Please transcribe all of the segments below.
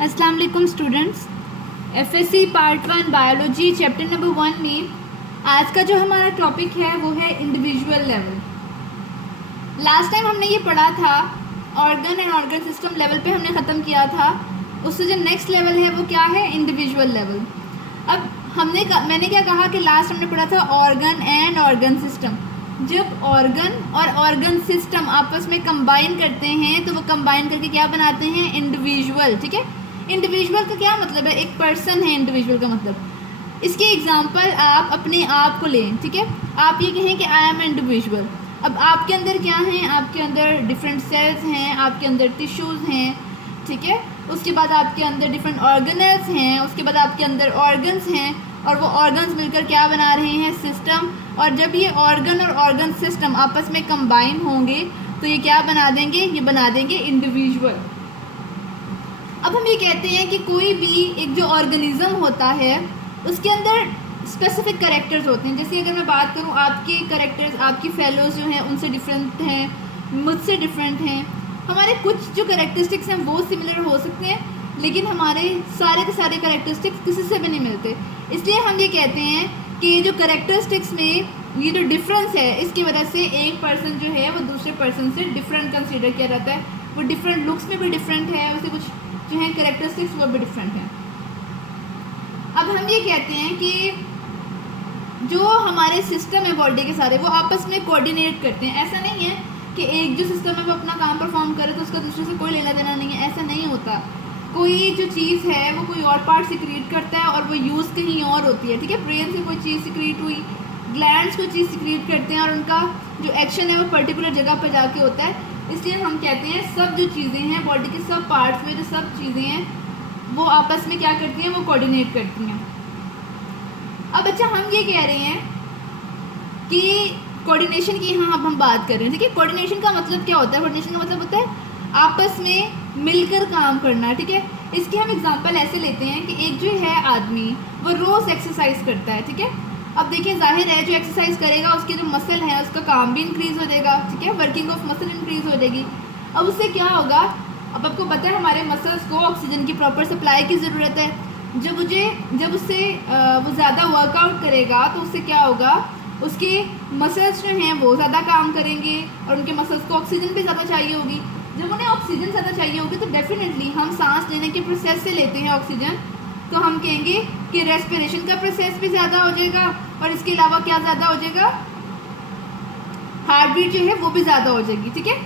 अस्सलाम वालेकुम students. FSc part 1 biology chapter number 1 में आज का जो हमारा टॉपिक है वो है इंडिविजुअल लेवल। लास्ट टाइम हमने ये पढ़ा था organ and organ system level पे हमने ख़त्म किया था। उससे जो नेक्स्ट लेवल है वो क्या है, इंडिविजुअल लेवल। अब मैंने क्या कहा कि लास्ट हमने पढ़ा था ऑर्गन एंड ऑर्गन सिस्टम। जब ऑर्गन और ऑर्गन सिस्टम आपस में कंबाइन करते हैं तो वो कंबाइन करके क्या बनाते हैं, इंडिविजुअल। ठीक है, इंडिविजुअल का क्या मतलब है, एक पर्सन है इंडिविजुअल का मतलब। इसके एग्जांपल आप अपने आप को लें। ठीक है, आप ये कहें कि आई एम इंडिविजुअल। अब आपके अंदर क्या है, आपके अंदर डिफरेंट सेल्स हैं, आपके अंदर टिश्यूज़ हैं। ठीक है, उसके बाद आपके अंदर डिफरेंट ऑर्गेनेल्स हैं, उसके बाद आपके अंदर ऑर्गन्स हैं और वो ऑर्गन्स मिलकर क्या बना रहे हैं, सिस्टम। और जब ये ऑर्गन और ऑर्गन सिस्टम आपस में कंबाइन होंगे तो ये क्या बना देंगे, ये बना देंगे इंडिविजुअल। अब हम ये कहते हैं कि कोई भी एक जो ऑर्गेनिज्म होता है उसके अंदर स्पेसिफिक कैरेक्टर्स होते हैं। जैसे अगर मैं बात करूं, आपके कैरेक्टर्स, आपकी फेलोज जो हैं उनसे डिफरेंट हैं, मुझसे डिफरेंट हैं। हमारे कुछ जो कैरेक्टरिस्टिक्स हैं वो सिमिलर हो सकते हैं, लेकिन हमारे सारे के सारे कैरेक्टरिस्टिक्स किसी से भी नहीं मिलते। इसलिए हम ये कहते हैं कि ये जो कैरेक्टरिस्टिक्स में ये जो डिफरेंस है, इसकी वजह से एक पर्सन जो है वो दूसरे पर्सन से डिफरेंट कंसीडर किया जाता है। वो डिफरेंट लुक्स में भी डिफरेंट है, वैसे कुछ जो है कैरेक्टरिस्टिक्स वो भी डिफरेंट हैं। अब हम ये कहते हैं कि जो हमारे सिस्टम है बॉडी के सारे, वो आपस में कोऑर्डिनेट करते हैं। ऐसा नहीं है कि एक जो सिस्टम है वो अपना काम परफॉर्म करे तो उसका दूसरे से कोई लेना देना नहीं है, ऐसा नहीं होता। कोई जो चीज़ है वो कोई और पार्ट सिक्रीट करता है और वो यूज़ कहीं और होती है। ठीक है, ब्रेन से कोई चीज़ सिक्रीट हुई, ग्लैंड्स कोई चीज़ सिक्रीट करते हैं और उनका जो एक्शन है वो पर्टिकुलर जगह पर जाके होता है। इसलिए हम कहते हैं सब जो चीज़ें हैं बॉडी के सब पार्ट्स में, जो सब चीज़ें हैं वो आपस में क्या करती हैं, वो कोऑर्डिनेट करती हैं। अब अच्छा, हम ये कह रहे हैं कि कोऑर्डिनेशन की यहाँ अब हम बात कर रहे हैं। ठीक है, कोऑर्डिनेशन का मतलब क्या होता है, कोऑर्डिनेशन का मतलब होता है आपस में मिलकर काम करना। ठीक है, इसके हम एग्जांपल ऐसे लेते हैं कि एक जो है आदमी वो रोज़ एक्सरसाइज करता है। ठीक है, अब देखिए जाहिर है जो एक्सरसाइज करेगा उसके जो मसल है उसका काम भी इंक्रीज़ हो जाएगा। ठीक है, वर्किंग ऑफ मसल इंक्रीज़ हो जाएगी। अब उससे क्या होगा, अब आपको पता है हमारे मसल्स को ऑक्सीजन की प्रॉपर सप्लाई की ज़रूरत है। जब उससे वो ज़्यादा वर्कआउट करेगा तो उससे क्या होगा, उसके मसल्स जो हैं वो ज़्यादा काम करेंगे और उनके मसल्स को ऑक्सीजन भी ज़्यादा चाहिए होगी। जब उन्हें ऑक्सीजन ज़्यादा चाहिए होगी तो डेफिनेटली हम सांस लेने के प्रोसेस से लेते हैं ऑक्सीजन, तो हम कहेंगे कि रेस्पिरेशन का प्रोसेस भी ज़्यादा हो जाएगा और इसके अलावा क्या ज़्यादा हो जाएगा, हार्ट बीट जो है वो भी ज़्यादा हो जाएगी। ठीक है,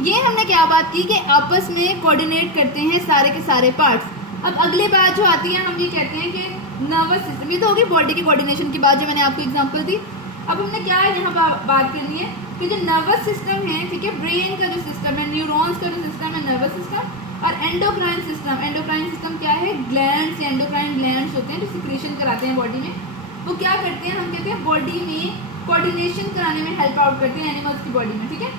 ये हमने क्या बात की कि आपस में कोऑर्डिनेट करते हैं सारे के सारे पार्ट्स। अब अगली बात जो आती है, हम ये कहते हैं कि नर्वस सिस्टम। ये तो होगी बॉडी की कोऑर्डिनेशन की बात जो मैंने आपको एग्जांपल दी। अब हमने क्या है यहाँ बात करनी है कि जो नर्वस सिस्टम है, ठीक है, ब्रेन का जो सिस्टम है, न्यूरॉन्स का जो सिस्टम है, नर्वस सिस्टम, और एंडोक्राइन सिस्टम। एंडोक्राइन सिस्टम क्या है, ग्लैंड्स या एंडोक्राइन ग्लैंड्स होते हैं जो सिक्रीशन कराते हैं बॉडी में। वो क्या करते हैं, हम कहते हैं बॉडी में कोऑर्डिनेशन कराने में हेल्प आउट करते हैं एनिमल्स की बॉडी में। ठीक है,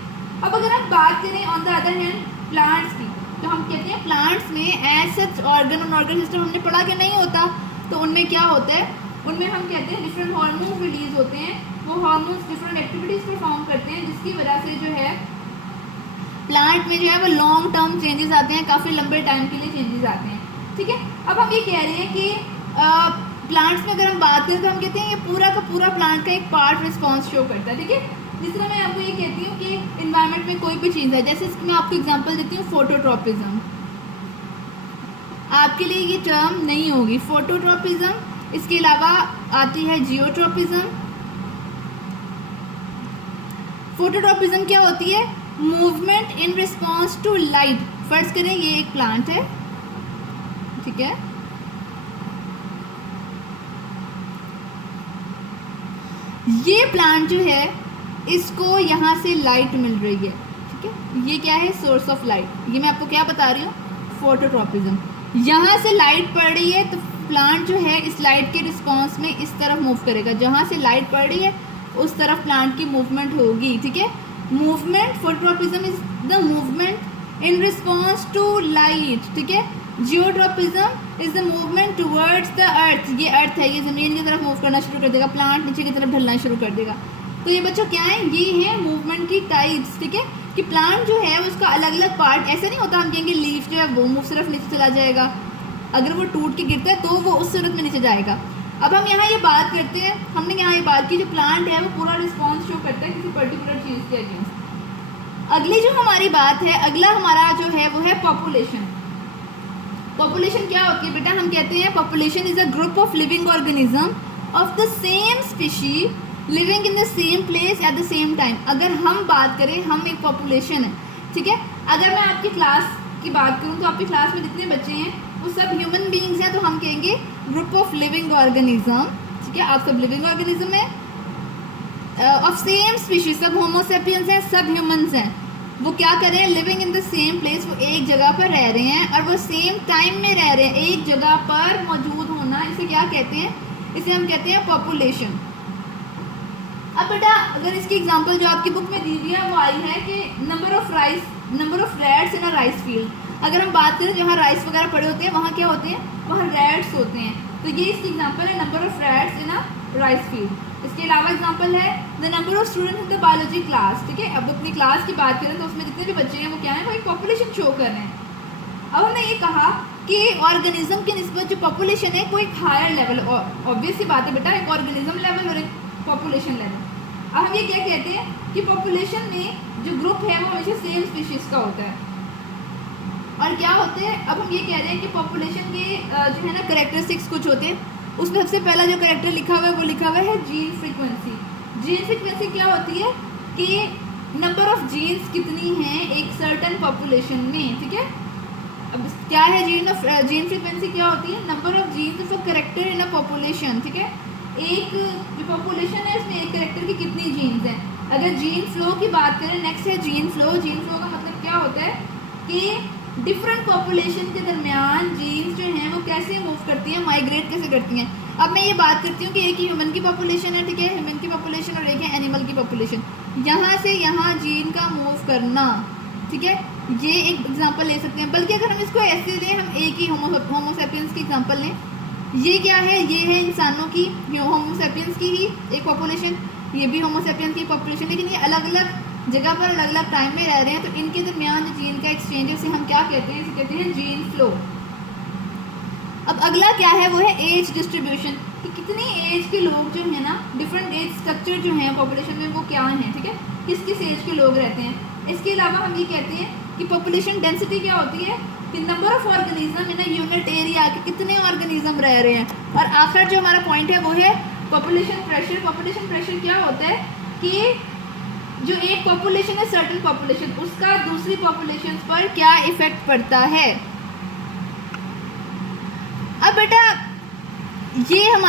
अब अगर हम बात करें on the other hand plants की, तो हम कहते हैं प्लांट्स में एज सच ऑर्गन और ऑर्गन सिस्टम हमने पढ़ा कि नहीं होता। तो उनमें क्या होता है, उनमें हम कहते हैं डिफरेंट हार्मोन्स रिलीज होते हैं। वो हार्मोन्स डिफरेंट एक्टिविटीज़ परफॉर्म करते हैं जिसकी वजह से जो है प्लांट में जो है वो लॉन्ग टर्म चेंजेस आते हैं, काफ़ी लंबे टाइम के लिए चेंजेस आते हैं। ठीक है, अब हम ये कह रहे हैं कि प्लांट्स में अगर हम बात करें तो हम कहते हैं ये पूरा का पूरा प्लांट का एक पार्ट रिस्पॉन्स शो करता है। ठीक है, जिस तरह मैं आपको ये कहती हूँ कि इन्वायरमेंट में कोई भी चीज़ है, जैसे इसकी मैं आपको एग्जांपल देती हूँ फोटोट्रॉपिज्म। आपके लिए ये टर्म नहीं होगी फोटोट्रॉपिज्म। इसके अलावा आती है जियोट्रॉपिज्म। फोटोट्रॉपिज्म क्या होती है, movement in response to light. फर्ज करें ये एक प्लांट है, ठीक है, ये प्लांट जो है इसको यहाँ से लाइट मिल रही है। ठीक है, ये क्या है, सोर्स ऑफ लाइट। ये मैं आपको क्या बता रही हूँ, फोटोट्रॉपिज्म। यहाँ से लाइट पड़ रही है तो प्लांट जो है इस लाइट के रिस्पॉन्स में इस तरफ मूव करेगा। जहाँ से लाइट पड़ रही है उस तरफ प्लांट की मूवमेंट होगी। ठीक है, movement, phototropism is the movement in response to light. ठीक है, geotropism is the movement towards the earth. ये अर्थ है, ये ज़मीन की तरफ मूव करना शुरू कर देगा, प्लांट नीचे की तरफ ढलना शुरू कर देगा। तो ये बच्चों क्या है, ये है मूवमेंट की टाइप्स। ठीक है, कि प्लांट जो है उसका अलग अलग पार्ट, ऐसा नहीं होता हम कहेंगे लीफ जो है वो मुँह सिर्फ नीचे चला जाएगा अगर वो टूट के गिरता है तो वो उस सूरत में नीचे जाएगा। अब हम यहाँ ये बात करते हैं, हमने यहाँ ये बात की जो प्लांट है वो पूरा रिस्पॉन्स शो करता है किसी पर्टिकुलर चीज़ के अगेंस्ट। अगली जो हमारी बात है, अगला हमारा जो है वो है पॉपुलेशन। पॉपुलेशन क्या होती है बेटा? हम कहते हैं population is a group of living organism of the same species living in the same place at the same time. अगर हम बात करें, हम एक पॉपुलेशन है, ठीक है। अगर मैं आपकी क्लास की बात करूं तो आपकी क्लास में जितने बच्चे हैं वो सब ह्यूमन बीइंग्स हैं, तो हम कहेंगे ग्रुप ऑफ लिविंग ऑर्गेनिज्म, ठीक है। आप सब लिविंग ऑर्गेनिज्म है ऑफ सेम स्पीशीज, सब होमोसेपियंस हैं, सब ह्यूमंस हैं। वो क्या कर रहे हैं? Living in the same place, वो एक जगह पर रह रहे हैं और वो सेम टाइम में रह रहे हैं। एक जगह पर मौजूद होना, इसे क्या कहते हैं? इसे हम कहते हैं पॉपुलेशन। अब बेटा अगर इसकी एग्जांपल जो आपकी बुक में दी हुई है वो आई है कि number of rats in a rice field. अगर हम बात करें जहाँ राइस वगैरह पड़े होते हैं वहाँ क्या होते हैं? वहाँ रैट्स होते हैं। तो ये इसकी एग्जांपल है, number of rats in a rice field. इसके अलावा एग्जांपल है the number of students in the biology class, ठीक है। अब अपनी क्लास की बात करें तो उसमें जितने भी बच्चे हैं वो क्या है? वो एक पॉपुलेशन शो कर रहे हैं। अब हमने ये कहा कि ऑर्गेनिज्म की निस्बत जो पॉपुलेशन है कोई हायर लेवल, ऑब्वियस सी बात है बेटा, एक ऑर्गेनिज्म लेवल और एक पॉपुलेशन लेवल। अब हम ये क्या कहते हैं कि पॉपुलेशन में जो ग्रुप है वो हमेशा सेम स्पीशीज का होता है। और क्या होते हैं? अब हम ये कह रहे हैं कि पॉपुलेशन के जो है ना कैरेक्टरिस्टिक्स कुछ होते हैं। उसमें सबसे पहला जो कैरेक्टर लिखा हुआ है वो लिखा हुआ है जीन फ्रीक्वेंसी। जीन फ्रीक्वेंसी क्या होती है कि नंबर ऑफ जीन्स कितनी हैं एक सर्टन पॉपुलेशन में, ठीक है। अब क्या है जीन फ्रीक्वेंसी क्या होती है? Number of jeans of a character in a population, ठीक है। एक जो पॉपुलेशन है उसमें एक कैरेक्टर की कितनी जीन्स हैं। अगर जीन फ्लो की बात करें, नेक्स्ट है जीन फ्लो। जीन फ्लो का मतलब क्या होता है कि डिफरेंट पॉपुलेशन के दरमियान जीन्स जो हैं वो कैसे मूव करती हैं, माइग्रेट कैसे करती हैं। अब मैं ये बात करती हूँ कि एक ही ह्यूमन की पॉपुलेशन है, ठीक है, ह्यूमन की पॉपुलेशन, और एक है एनिमल की पॉपुलेशन। यहाँ से यहाँ जीन का मूव करना, ठीक है, ये एक एग्जांपल ले सकते हैं। बल्कि अगर हम इसको ऐसे लें, हम एक ही होमोसेपियंस की एग्जांपल लें, ये क्या है? ये है इंसानों की, होमोसेपियंस की ही एक पॉपुलेशन, ये भी होमोसेपियंस की पॉपुलेशन, लेकिन ये अलग अलग जगह पर अलग अलग टाइम में रह रहे हैं। तो इनके दरमियान जो जीन का एक्सचेंज है उसे हम क्या कहते हैं? इसे कहते हैं जीन फ्लो। अब अगला क्या है? वो है एज डिस्ट्रीब्यूशन, कि कितनी एज के लोग जो है ना, डिफरेंट एज स्ट्रक्चर जो हैं पॉपुलेशन में वो क्या हैं, ठीक है, किस किस एज के लोग रहते हैं। इसके अलावा हम ये कहते हैं कि पॉपुलेशन डेंसिटी क्या होती है कि number of organism in a unit area, के कितने ऑर्गेनिज्म रह रहे हैं। और आखिर जो हमारा पॉइंट है वो है पॉपुलेशन प्रेशर। पॉपुलेशन प्रेशर क्या होता है कि जो एक पॉपुलेशन है, सर्टेन पॉपुलेशन, उसका दूसरी पॉपुलेशन पर क्या इफेक्ट पड़ता है। अब बेटा ये हमारा